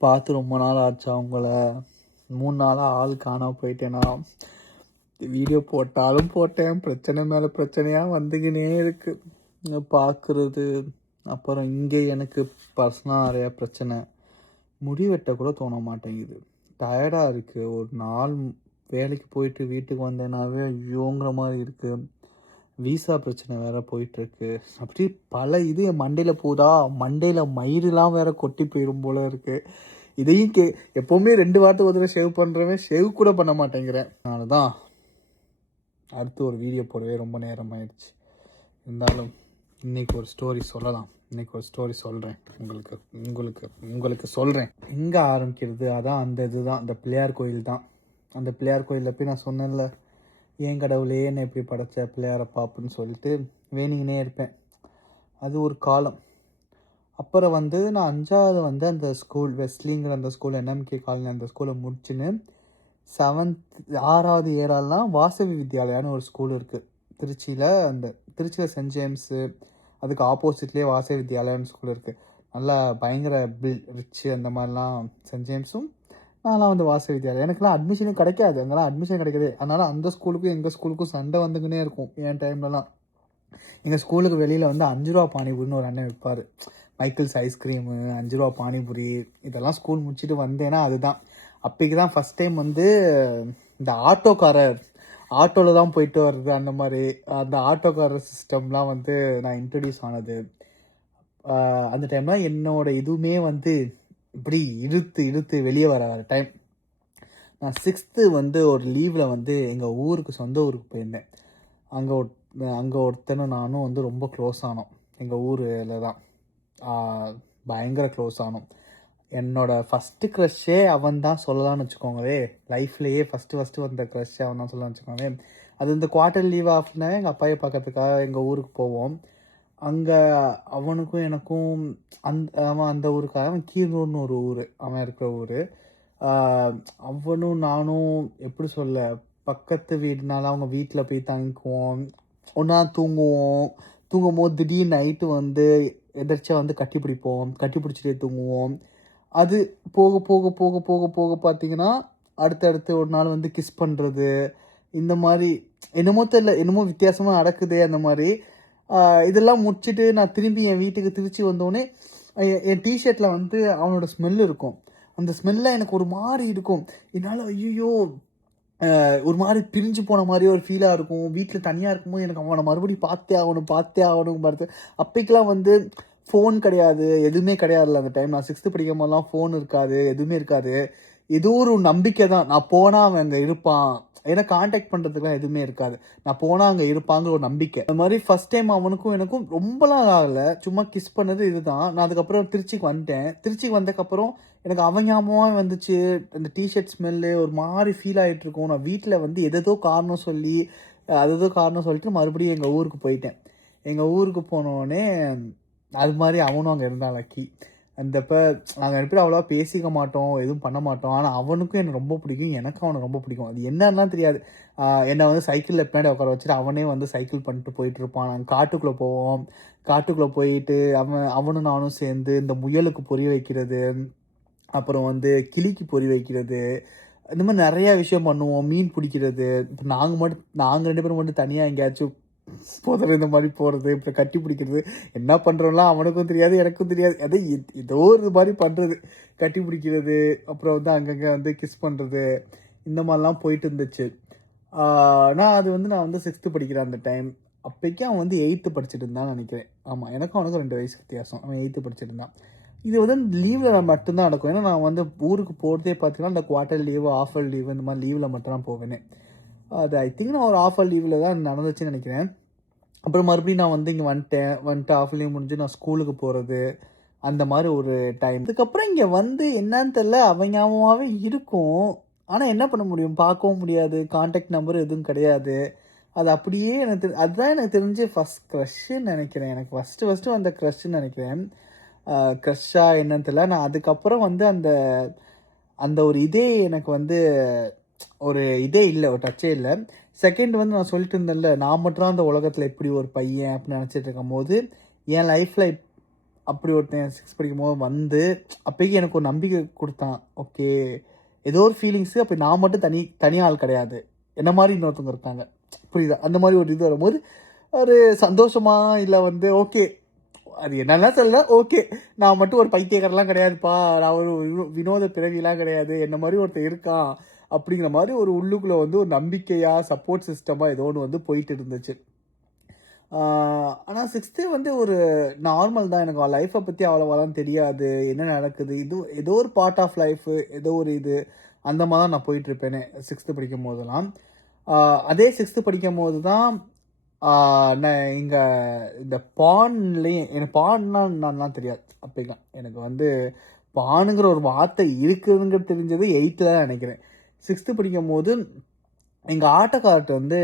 பார்த்து ரொம்ப நாள் ஆச்சு அவங்கள. 3 நாளாக ஆள் காணாம போயிட்டேன்னா. வீடியோ போட்டாலும் போட்டேன், பிரச்சனை மேலே பிரச்சனையாக வந்துக்கினே இருக்குது பார்க்குறது. அப்புறம் இங்கே எனக்கு பர்சனலாக நிறையா பிரச்சனை. முடி வெட்ட கூட தோண மாட்டேங்குது, டயர்டாக இருக்குது. ஒரு நாள் வேலைக்கு போயிட்டு வீட்டுக்கு வந்தேனாவே ஐயோங்கிற மாதிரி இருக்குது. வீசா பிரச்சனை வேறு போயிட்டுருக்கு. அப்படி பல இது என் மண்டையில் போதா, மண்டையில் மயிரெலாம் வேறு கொட்டி போயிடும் போல் இருக்குது. இதையும் எப்போவுமே 2 வாரத்துக்கு ஒரு தடவை ஷேவ் பண்ணுறவன் ஷேவ் கூட பண்ண மாட்டேங்கிறேன். அதனால தான் அடுத்து ஒரு வீடியோ போடவே ரொம்ப நேரம் ஆயிடுச்சு. இருந்தாலும் இன்றைக்கி ஒரு ஸ்டோரி சொல்லலாம். இன்றைக்கி ஒரு ஸ்டோரி சொல்கிறேன் உங்களுக்கு சொல்கிறேன். எங்கே ஆரம்பிக்கிறது? அதான் அந்த இதுதான், அந்த பிள்ளையார் கோயில் தான். அந்த பிள்ளையார் கோயிலில் போய் நான் சொன்னேன்ல, ஏன் கடவுளே என்னை எப்படி படைச்ச பிள்ளையாரை பாப்புன்னு சொல்லிட்டு வேணிங்கனே இருப்பேன். அது ஒரு காலம். அப்புறம் நான் 5வது அந்த ஸ்கூல் வெஸ்லிங்கிற அந்த ஸ்கூல், என்எம்கே காலனி அந்த ஸ்கூலை முடிச்சுன்னு 7th 6வது 7ஆலாம் வாசவி வித்யாலயான்னு ஒரு ஸ்கூல் இருக்குது திருச்சியில். திருச்சியில் சென்ட் ஜேம்ஸு, அதுக்கு ஆப்போசிட்லேயே வாசவி வித்யாலயான்னு ஸ்கூல் இருக்குது. நல்லா பயங்கர ரிச்சு அந்த மாதிரிலாம் சென்ட் ஜேம்ஸும். நான்லாம் வாசவி வித்யாலயம். எனக்குலாம் அட்மிஷனும் கிடைக்காது, அங்கெல்லாம் அட்மிஷன் கிடைக்காது. அதனால் அந்த ஸ்கூலுக்கும் எங்கள் ஸ்கூலுக்கும் சண்டை வந்துக்கினே இருக்கும். என் டைம்லலாம் எங்கள் ஸ்கூலுக்கு வெளியில் 5 ரூபா பானிபூரின்னு ஒரு அண்ணன் விற்பார். மைக்கிள்ஸ் ஐஸ்கிரீமு, 5 ரூபா பானிபூரி, இதெல்லாம் ஸ்கூல் முடிச்சுட்டு வந்தேன்னா அதுதான். அப்போக்கு தான் ஃபஸ்ட் டைம் இந்த ஆட்டோவில் தான் போயிட்டு வர்றது, அந்த மாதிரி அந்த ஆட்டோக்காரர் சிஸ்டம்லாம் நான் இன்ட்ரடியூஸ் ஆனது. அந்த டைம்லாம் என்னோட இதுவுமே இப்படி இழுத்து வெளியே வர டைம். நான் 6th ஒரு லீவில் எங்கள் ஊருக்கு, சொந்த ஊருக்கு போயிருந்தேன். அங்கே ஒருத்தனும் நானும் ரொம்ப க்ளோஸ் ஆனோம். எங்கள் ஊரில் தான் பயங்கர க்ளோஸ் ஆனோம். என்னோடய ஃபஸ்ட்டு க்ரஷ்ஷே அவன் தான் சொல்லலாம்னு வச்சுக்கோங்களே. லைஃப்லேயே ஃபஸ்ட்டு வந்த க்ரஷ்ஷே அவன் தான் சொல்லலாம்னு வச்சுக்கோங்களே. அது இந்த குவார்ட்டர் லீவ் ஆஃப்னா எங்கள் அப்பாயை பார்க்கறதுக்காக எங்கள் ஊருக்கு போவோம். அங்கே அவனுக்கும் எனக்கும் அவன் அந்த ஊருக்காக, அவன் கீரனூர்னு ஒரு ஊர், அவன் இருக்கிற ஊர். அவனும் நானும் எப்படி சொல்ல, பக்கத்து வீடுனால அவங்க வீட்டில் போய் தங்கிக்குவோம், ஒன்றா தூங்கும்போது திடீர்னு நைட்டு எதிர்ச்சியாக கட்டி பிடிச்சிட்டே தூங்குவோம். அது போக போக போக போக போக பார்த்தீங்கன்னா அடுத்தடுத்து ஒரு நாள் கிஸ் பண்ணுறது, இந்த மாதிரி என்னமோ தெரியல, என்னமோ வித்தியாசமாக நடக்குது. அந்த மாதிரி இதெல்லாம் முடிச்சுட்டு நான் திரும்பி என் வீட்டுக்கு திருச்சி வந்தோடனே என் டிஷர்ட்டில் அவனோட ஸ்மெல் இருக்கும். அந்த ஸ்மெல்லாம் எனக்கு ஒரு மாதிரி இருக்கும். என்னால் ஐயோ ஒரு மாதிரி பிரிஞ்சு போன மாதிரி ஒரு ஃபீலாக இருக்கும். வீட்டில் தனியாக இருக்கும்போது எனக்கு அவனை மறுபடியும் பார்த்தே ஆகணும் பார்த்து. அப்போக்கெலாம் ஃபோன் கிடையாது, எதுவுமே கிடையாதுல்ல அந்த டைம். நான் 6th படிக்கும் போதெல்லாம் ஃபோன் இருக்காது, எதுவுமே இருக்காது. ஏதோ ஒரு நம்பிக்கை தான், நான் போனால் அவன் அங்கே இருப்பான். ஏன்னா கான்டாக்ட் பண்ணுறதுக்குலாம் எதுவுமே இருக்காது. நான் போனால் அங்கே இருப்பாங்கிற ஒரு நம்பிக்கை. அந்த மாதிரி ஃபஸ்ட் டைம் அவனுக்கும் எனக்கும் ரொம்பலாம் ஆகலை, சும்மா கிஸ் பண்ணது இதுதான். நான் அதுக்கப்புறம் திருச்சிக்கு வந்துட்டேன். திருச்சிக்கு வந்ததுக்கப்புறம் எனக்கு அவன் ஞாபகமாக வந்துச்சு. அந்த டிஷர்ட் ஸ்மெல்லு ஒரு மாதிரி ஃபீல் ஆகிட்டு இருக்கும். நான் வீட்டில் எதோ காரணம் சொல்லிட்டு மறுபடியும் எங்கள் ஊருக்கு போயிட்டேன். எங்கள் ஊருக்கு போனோடனே அது மாதிரி அவனும் அங்கே இருந்தான் லக்கி. அந்தப்போ நாங்கள் 2 பேரும் அவ்வளோவா பேசிக்க மாட்டோம், எதுவும் பண்ண மாட்டோம். ஆனால் அவனுக்கும் எனக்கு ரொம்ப பிடிக்கும், எனக்கும் அவனை ரொம்ப பிடிக்கும். அது என்னன்னா தெரியாது. என்னை சைக்கிளில் பின்னாடி உட்கார வச்சுட்டு அவனே சைக்கிள் பண்ணிட்டு போயிட்டுருப்பான். நாங்கள் காட்டுக்குள்ளே போவோம். காட்டுக்குள்ளே போயிட்டு அவனும் நானும் சேர்ந்து இந்த முயலுக்கு பொறி வைக்கிறது, அப்புறம் கிளிக்கு பொறி வைக்கிறது, இந்த மாதிரி நிறையா விஷயம் பண்ணுவோம். மீன் பிடிக்கிறது. இப்போ நாங்கள் 2 பேரும் தனியாக எங்கேயாச்சும் இந்த மாதிரி போகிறது, இப்போ கட்டி பிடிக்கிறது, என்ன பண்ணுறோம்லாம் அவனுக்கும் தெரியாது, எனக்கும் தெரியாது. அது ஏதோ ஒரு மாதிரி பண்ணுறது, கட்டி பிடிக்கிறது, அப்புறம் அங்கங்கே கிஸ் பண்ணுறது, இந்த மாதிரிலாம் போயிட்டு இருந்துச்சு. நான் அது நான் 6th படிக்கிறேன் அந்த டைம். அப்போக்கே அவன் 8th படிச்சுட்டு இருந்தான்னு நினைக்கிறேன். ஆமாம், எனக்கும் அவனுக்கும் 2 வயசு வித்தியாசம். அவன் 8th படிச்சுட்டு இருந்தான். இது லீவில் மட்டும்தான் நடக்கும். ஏன்னா நான் ஊருக்கு போகிறதே பார்த்தீங்கன்னா இந்த குவார்ட்டர் லீவு, ஆஃபர் லீவு, இந்த மாதிரி லீவில் மட்டும்தான் போவேனே. அது ஐ திங்க் நான் ஒரு ஆஃபர் லீவில் தான் நடந்துச்சுன்னு நினைக்கிறேன். அப்புறம் மறுபடியும் நான் இங்கே வந்துட்டு ஆஃபர் லீவ் முடிஞ்சு நான் ஸ்கூலுக்கு போகிறது, அந்த மாதிரி ஒரு டைம். அதுக்கப்புறம் இங்கே என்னன்னு தெரில, அவங்கமாகவே இருக்கும். ஆனால் என்ன பண்ண முடியும், பார்க்கவும் முடியாது, கான்டாக்ட் நம்பர் எதுவும் கிடையாது. அது அப்படியே அதுதான் எனக்கு தெரிஞ்சு ஃபஸ்ட் க்ரஷ்ஷுன்னு நினைக்கிறேன். எனக்கு ஃபஸ்ட்டு வந்த க்ரஷ்ஷுன்னு நினைக்கிறேன். க்ரஷ்ஷாக என்னன்னு தெரியல. நான் அதுக்கப்புறம் அந்த அந்த ஒரு இதே எனக்கு ஒரு இதே இல்லை, ஒரு டச்சே இல்லை. செகண்ட் நான் சொல்லிட்டு இருந்தேன்ல, நான் மட்டும் அந்த உலகத்தில் எப்படி ஒரு பையன் அப்படின்னு நினச்சிட்டு இருக்கும் போது என் லைஃப்பில் அப்படி ஒருத்தன் 6 படிக்கும்போது வந்து அப்போக்கி எனக்கு ஒரு நம்பிக்கை கொடுத்தான். ஓகே, ஏதோ ஒரு ஃபீலிங்ஸு. அப்போ நான் மட்டும் தனி ஆள் கிடையாது, என்ன மாதிரி இன்னொருத்தவங்க இருக்காங்க, புரியுதா? அந்த மாதிரி ஒரு இது வரும்போது ஒரு சந்தோஷமா இல்லை வந்து ஓகே, அது என்னெல்லாம் சொல்லல, ஓகே நான் மட்டும் ஒரு பைத்தியக்காரெலாம் கிடையாதுப்பா, நான் ஒரு வினோத பிறவிலாம் கிடையாது, என்ன மாதிரி ஒருத்தர் இருக்கான் அப்படிங்கிற மாதிரி ஒரு உள்ளுக்குள்ளே வந்து ஒரு நம்பிக்கையாக சப்போர்ட் சிஸ்டமாக ஏதோ ஒன்று வந்து போயிட்டு இருந்துச்சு. ஆனால் 6த்து வந்து ஒரு நார்மல் தான். எனக்கு லைஃப்பை பற்றி அவ்வளோவாலாம் தெரியாது, என்ன நடக்குது, இது ஏதோ ஒரு பார்ட் ஆஃப் லைஃபு, ஏதோ ஒரு இது, அந்த மாதிரி தான் நான் போயிட்டுருப்பேனே 6த்து படிக்கும் போதெல்லாம். அதே 6த்து படிக்கும் போது தான் நான் இங்கே இந்த பான்லேயும், எனக்கு பான்னா என்னலாம் தெரியாது அப்போலாம். எனக்கு வந்து பானுங்கிற ஒரு வார்த்தை இருக்குதுங்கிறது தெரிஞ்சது 8த்தில் தான் நினைக்கிறேன். 6த்து படிக்கும் போது எங்கள் ஆட்டோக்கார்ட்ட வந்து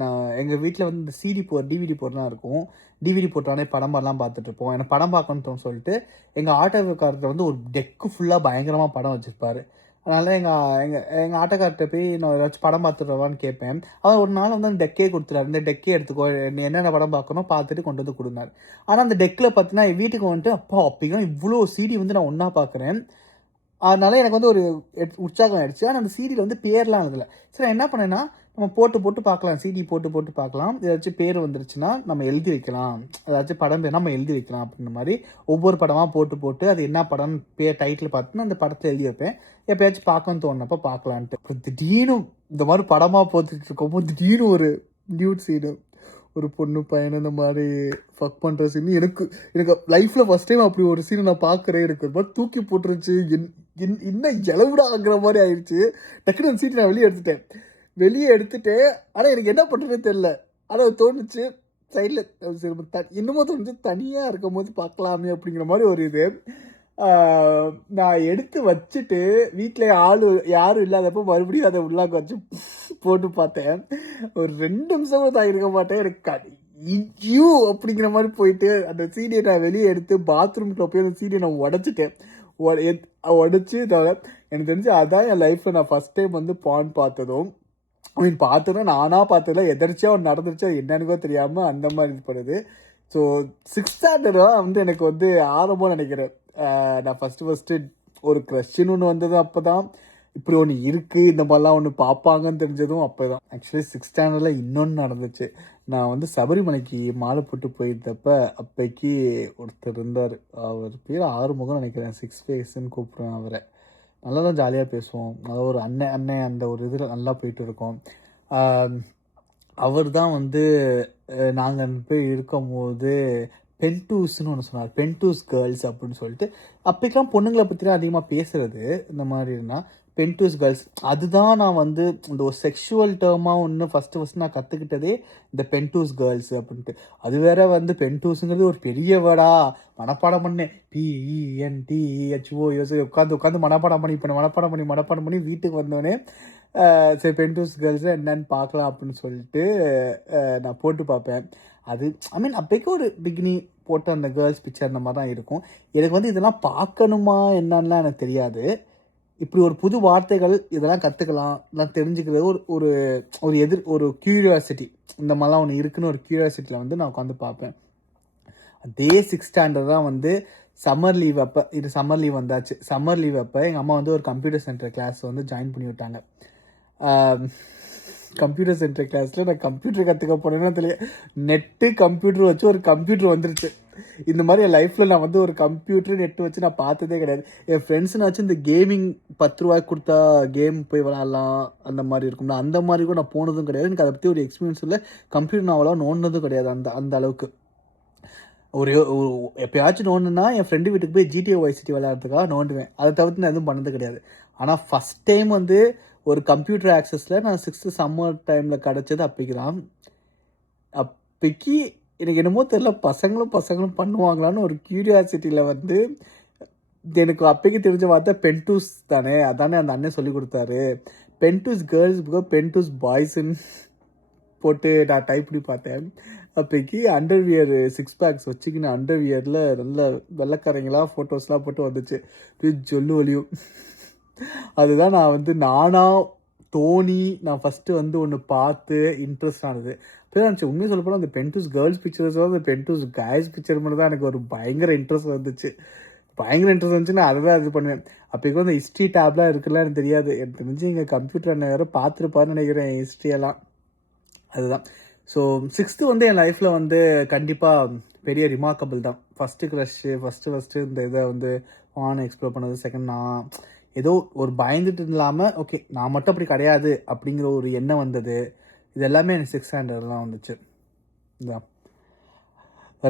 நான் எங்கள் வீட்டில் வந்து இந்த டிவிடி போர்லாம் இருக்கும். டிவிடி போட்டானே படம் மாதிரிலாம் பார்த்துட்ருப்போம். எனக்கு படம் பார்க்கணுன்னு சொல்லிட்டு எங்கள் ஆட்டோக்கார்ட்ட வந்து ஒரு டெக்கு ஃபுல்லாக பயங்கரமாக படம் வச்சுருப்பாரு. அதனால் எங்கள் ஆட்டோக்கார்ட்ட போய் நான் ஏதாச்சும் படம் பார்த்துட்றவான்னு கேட்பேன். அவர் ஒரு நாள் வந்து அந்த டெக்கே கொடுத்துட்டாரு. இந்த டெக்கே எடுத்துக்கோ, நீ என்னென்ன படம் பார்க்கணும் பார்த்துட்டு கொண்டு வந்து கொடுனாரு. ஆனால் அந்த டெக்கில் பார்த்தீங்கன்னா என் வீட்டுக்கு வந்துட்டு அப்படின்னா இவ்வளோ சிடி வந்து நான் ஒன்றா பார்க்குறேன். அதனால எனக்கு வந்து ஒரு உற்சாகம் ஆயிடுச்சு. ஆனால் அந்த சீடியில் வந்து பேர்லாம் எழுதலை. சரி, நான் என்ன பண்ணேன்னா, நம்ம போட்டு பார்க்கலாம், சிடி போட்டு பார்க்கலாம், ஏதாச்சும் பேர் வந்துருச்சுன்னா நம்ம எழுதி வைக்கலாம், ஏதாச்சும் படம் பேர் நம்ம எழுதி வைக்கலாம் அப்படின்ற மாதிரி ஒவ்வொரு படமாக போட்டு அது என்ன படம் பேர் டைட்டில் பார்த்துன்னு அந்த படத்தில் எழுதி வைப்பேன். எப்போயாச்சும் பார்க்கணும்னு தோணுனப்போ பார்க்கலான்ட்டு. அப்புறம் திடீர்னு இந்த மாதிரி படமாக போட்டுட்டு இருக்கும்போது திடீர்னு ஒரு நியூட் சீனு, ஒரு பொண்ணு பையனை இந்த மாதிரி ஃபக் பண்ணுற சீன், எனக்கு லைஃப்பில் ஃபஸ்ட் டைம் அப்படி ஒரு சீனை நான் பார்க்குறேன். எனக்கு ஒரு மாதிரி தூக்கி போட்டுருச்சு, இன்னும் இளவுடாங்கிற மாதிரி ஆயிடுச்சு. டக்குனு அந்த சீட்டை நான் வெளியே எடுத்துட்டேன். ஆனால் எனக்கு என்ன பண்ணுறதுன்னு தெரில. ஆனால் தோணுச்சு சைடில் இன்னமும் தோணுச்சு தனியாக இருக்கும் போது பார்க்கலாமே அப்படிங்கிற மாதிரி ஒரு இது. நான் எடுத்து வச்சுட்டு வீட்டில் யாரும் இல்லாதப்போ மறுபடியும் அதை உள்ளாக்க வச்சு போட்டு பார்த்தேன். ஒரு 2 நிமிஷம் கூட தான் இருக்க மாட்டேன், எனக்கு ஐயோ அப்படிங்கிற மாதிரி போயிட்டு அந்த சீடியை நான் வெளியே எடுத்து பாத்ரூம்கிட்ட போய் அந்த சீடியை நான் உடச்சிட்டேன். உடச்சி எனக்கு தெரிஞ்சு அதான் என் லைஃப்பில் நான் ஃபஸ்ட் டைம் வந்து பான் பார்த்ததும். பார்த்ததும் நானாக பார்த்ததில்ல, எதர்ச்சியாக ஒன்று நடந்துருச்சு, அது என்னென்னக்கோ தெரியாமல் அந்த மாதிரி இது பண்ணுது. ஸோ 6th ஸ்டாண்டர்ட் தான் வந்து எனக்கு வந்து ஆரம்பம் நினைக்கிறேன். நான் ஃபஸ்ட்டு ஒரு க்ரஷ்ன்னு ஒன்று வந்தது அப்போ தான். இப்படி ஒன்று இருக்குது, இந்த மாதிரிலாம் ஒன்று பார்ப்பாங்கன்னு தெரிஞ்சதும் அப்போ தான். ஆக்சுவலி 6th ஸ்டாண்டர்டில் இன்னொன்று நடந்துச்சு. நான் வந்து சபரிமலைக்கு மாலை போட்டு போயிருந்தப்ப அப்போக்கி ஒருத்தர் இருந்தார். அவர் பேர் ஆறுமுகம் நினைக்கிறேன், 6 ஃபேஸ்ன்னு கூப்பிடுவேன் அவரை. நல்லா தான் ஜாலியாக பேசுவோம். அதாவது ஒரு அண்ணன் அந்த ஒரு இதில் நல்லா போயிட்டு இருக்கோம். அவர் தான் வந்து நாங்கள் போய் இருக்கும்போது பென்டூஸ்ன்னு ஒன்று சொன்னார். பென்டூஸ் கேர்ள்ஸ் அப்படின்னு சொல்லிட்டு. அப்போக்கெலாம் பொண்ணுங்களை பற்றி தான் அதிகமாக பேசுகிறது இந்த மாதிரி இருந்தால். பென்டூஸ் கேர்ள்ஸ் அதுதான் நான் வந்து இந்த ஒரு செக்ஷுவல் டேர்மாக ஒன்று ஃபஸ்ட்டு நான் கற்றுக்கிட்டதே இந்த பென்டூஸ் கேர்ள்ஸ் அப்படின்ட்டு. அது வேற வந்து பென்டூஸுங்கிறது ஒரு பெரிய வேர்டா, மனப்பாடம் பண்ணேன். PENTHOUS உட்காந்து மனப்பாடம் பண்ணி வீட்டுக்கு வந்தோடனே சரி பென்டூஸ் கேர்ள்ஸ் என்னன்னு பார்க்கலாம் அப்படின்னு சொல்லிட்டு நான் போட்டு பார்ப்பேன். அது அப்போக்கி ஒரு பிகினி போட்ட அந்த கேர்ள்ஸ் பிக்சர் அந்த மாதிரி தான் இருக்கும். எனக்கு வந்து இதெல்லாம் பார்க்கணுமா என்னன்னுலாம் எனக்கு தெரியாது. இப்படி ஒரு புது வார்த்தைகள் இதெல்லாம் கற்றுக்கலாம், இதெல்லாம் தெரிஞ்சுக்கிறது ஒரு க்யூரியாசிட்டி, இந்த மாதிரிலாம் ஒன்று இருக்குன்னு ஒரு க்யூரியாசிட்டியில் வந்து நான் உட்காந்து பார்ப்பேன். அதே 6th ஸ்டாண்டர்ட் தான் வந்து சம்மர் லீவ் வந்தாச்சு. சம்மர் லீவ் அப்போ எங்கள் அம்மா வந்து ஒரு கம்ப்யூட்டர் சென்டர் கிளாஸ் வந்து ஜாயின் பண்ணி விட்டாங்க. கம்ப்யூட்டர் சென்டர் கிளாஸில் நான் கம்ப்யூட்டர் கற்றுக்க போனேன்னா தெரியும். நெட்டு கம்ப்யூட்டர் வச்சு ஒரு கம்ப்யூட்டர் வந்துருச்சு. இந்த மாதிரி என் லைஃப்பில் நான் வந்து ஒரு கம்ப்யூட்டர் நெட்டு வச்சு நான் பார்த்ததே கிடையாது. என் ஃப்ரெண்ட்ஸ்னாச்சும் இந்த கேமிங் 10 ரூபாய்க்கு கொடுத்தா கேம் போய் விளாட்லாம் அந்த மாதிரி இருக்கும்ல, அந்த மாதிரி கூட நான் போனதும் கிடையாது. எனக்கு அதை பற்றி ஒரு எக்ஸ்பீரியன்ஸ் இல்லை. கம்ப்யூட்டர் நான் அவ்வளோ நோண்டினதும் கிடையாது அந்த அளவுக்கு. எப்போயாச்சும் நோண்டுனா என் ஃப்ரெண்டு வீட்டுக்கு போய் GTA Vice City விளையாடுறதுக்காக நோண்டுவேன். அதை தவிர்த்து நான் எதுவும் பண்ணது கிடையாது. ஆனால் ஃபஸ்ட் டைம் வந்து ஒரு கம்ப்யூட்டர் ஆக்சஸில் நான் 6th சம்மர் டைமில் கிடச்சது அப்போக்கி தான். அப்போக்கி எனக்கு என்னமோ தெரியல, பசங்களும் பண்ணுவாங்களான்னு ஒரு க்யூரியாசிட்டியில் வந்து எனக்கு அப்போக்கி தெரிஞ்ச வார்த்தை பென்டூஸ் தானே, அதானே அந்த அண்ணன் சொல்லி கொடுத்தாரு. பென்டூஸ் கேர்ள்ஸ் பென்டூஸ் பாய்ஸுன்னு போட்டு நான் டைப் பண்ணி பார்த்தேன். அப்போக்கி அண்டர்வியர் 6 பேக்ஸ் வச்சுக்கின்னு அண்டர்வியரில் நல்ல வெள்ளைக்காரங்களாம் ஃபோட்டோஸ்லாம் போட்டு வந்துச்சு. சொல்லு வலியும். அதுதான் நான் வந்து நானாக தோணி நான் ஃபஸ்ட்டு வந்து ஒன்று பார்த்து இன்ட்ரெஸ்ட் ஆனது. பேர் இருந்துச்சு. உண்மையை சொல்ல போனால் அந்த பென்டூஸ் கேர்ள்ஸ் பிக்சர்ஸோ அந்த பென்டூஸ் காய்ஸ் பிக்சர் மட்டும் தான் எனக்கு ஒரு பயங்கர இன்ட்ரெஸ்ட் வந்துச்சு. பயங்கர இன்ட்ரெஸ்ட் வந்துச்சுன்னா அதை தான் இது பண்ணுவேன். அப்போக்கு அந்த ஹிஸ்ட்ரி டேப்லாம் இருக்குல்ல எனக்கு தெரியாது. எனக்கு தெரிஞ்சு எங்கள் கம்ப்யூட்டர் அண்ணன் வேறு பார்த்துருப்பாருன்னு நினைக்கிறேன் ஹிஸ்ட்ரியெல்லாம். அதுதான். ஸோ 6th வந்து என் லைஃப்பில் வந்து கண்டிப்பாக பெரிய ரிமார்க்கபிள் தான். ஃபஸ்ட்டு க்ரஷ்ஷு ஃபஸ்ட்டு இந்த இதை வந்து வானை எக்ஸ்ப்ளோர் பண்ணது. செகண்ட் நான் ஏதோ ஒரு பயந்துட்டு இல்லாமல் ஓகே நான் மட்டும் அப்படி கிடையாது அப்படிங்கிற ஒரு எண்ணம் வந்தது. இது எல்லாமே எனக்கு 6th ஸ்டாண்டர்ட்லாம் வந்துச்சு. இதான்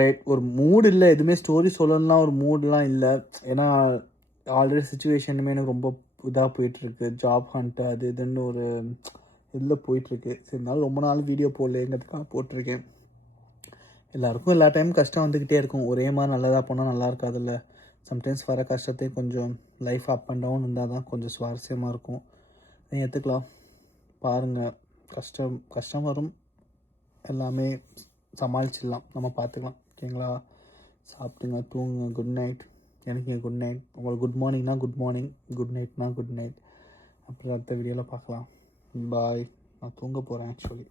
ரைட். ஒரு மூடு இல்லை, எதுவுமே ஸ்டோரி சொல்லணும்லாம் ஒரு மூடெலாம் இல்லை. ஏன்னா ஆல்ரெடி சுச்சுவேஷனுமே எனக்கு ரொம்ப இதாக போயிட்டுருக்கு. ஜாப் ஹண்ட்டு அது இதுன்னு ஒரு இதில் போயிட்டுருக்கு. சரினாலும் ரொம்ப நாள் வீடியோ போடலேங்கிறதுக்காக போட்டிருக்கேன். எல்லாருக்கும் எல்லா டைமும் கஷ்டம் வந்துக்கிட்டே இருக்கும். ஒரே மாதிரி நல்லதாக போனால் நல்லா இருக்காதுல்ல. சம்டைம்ஸ் வர கஷ்டத்தையும் கொஞ்சம் லைஃப் அப் அண்ட் டவுன் இருந்தால் தான் கொஞ்சம் சுவாரஸ்யமாக இருக்கும். ஏற்றுக்கலாம். பாருங்கள், கஷ்டம் வரும், எல்லாமே சமாளிச்சிடலாம், நம்ம பார்த்துக்கலாம். ஓகேங்களா? சாப்பிட்டுங்க, தூங்குங்க. Good night. எனக்கு குட் நைட். உங்களுக்கு குட் மார்னிங்னா குட் மார்னிங், குட் நைட்னா குட் நைட். அப்புறம் அடுத்த வீடியோவில் பார்க்கலாம். பாய். நான் தூங்க போகிறேன் ஆக்சுவலி.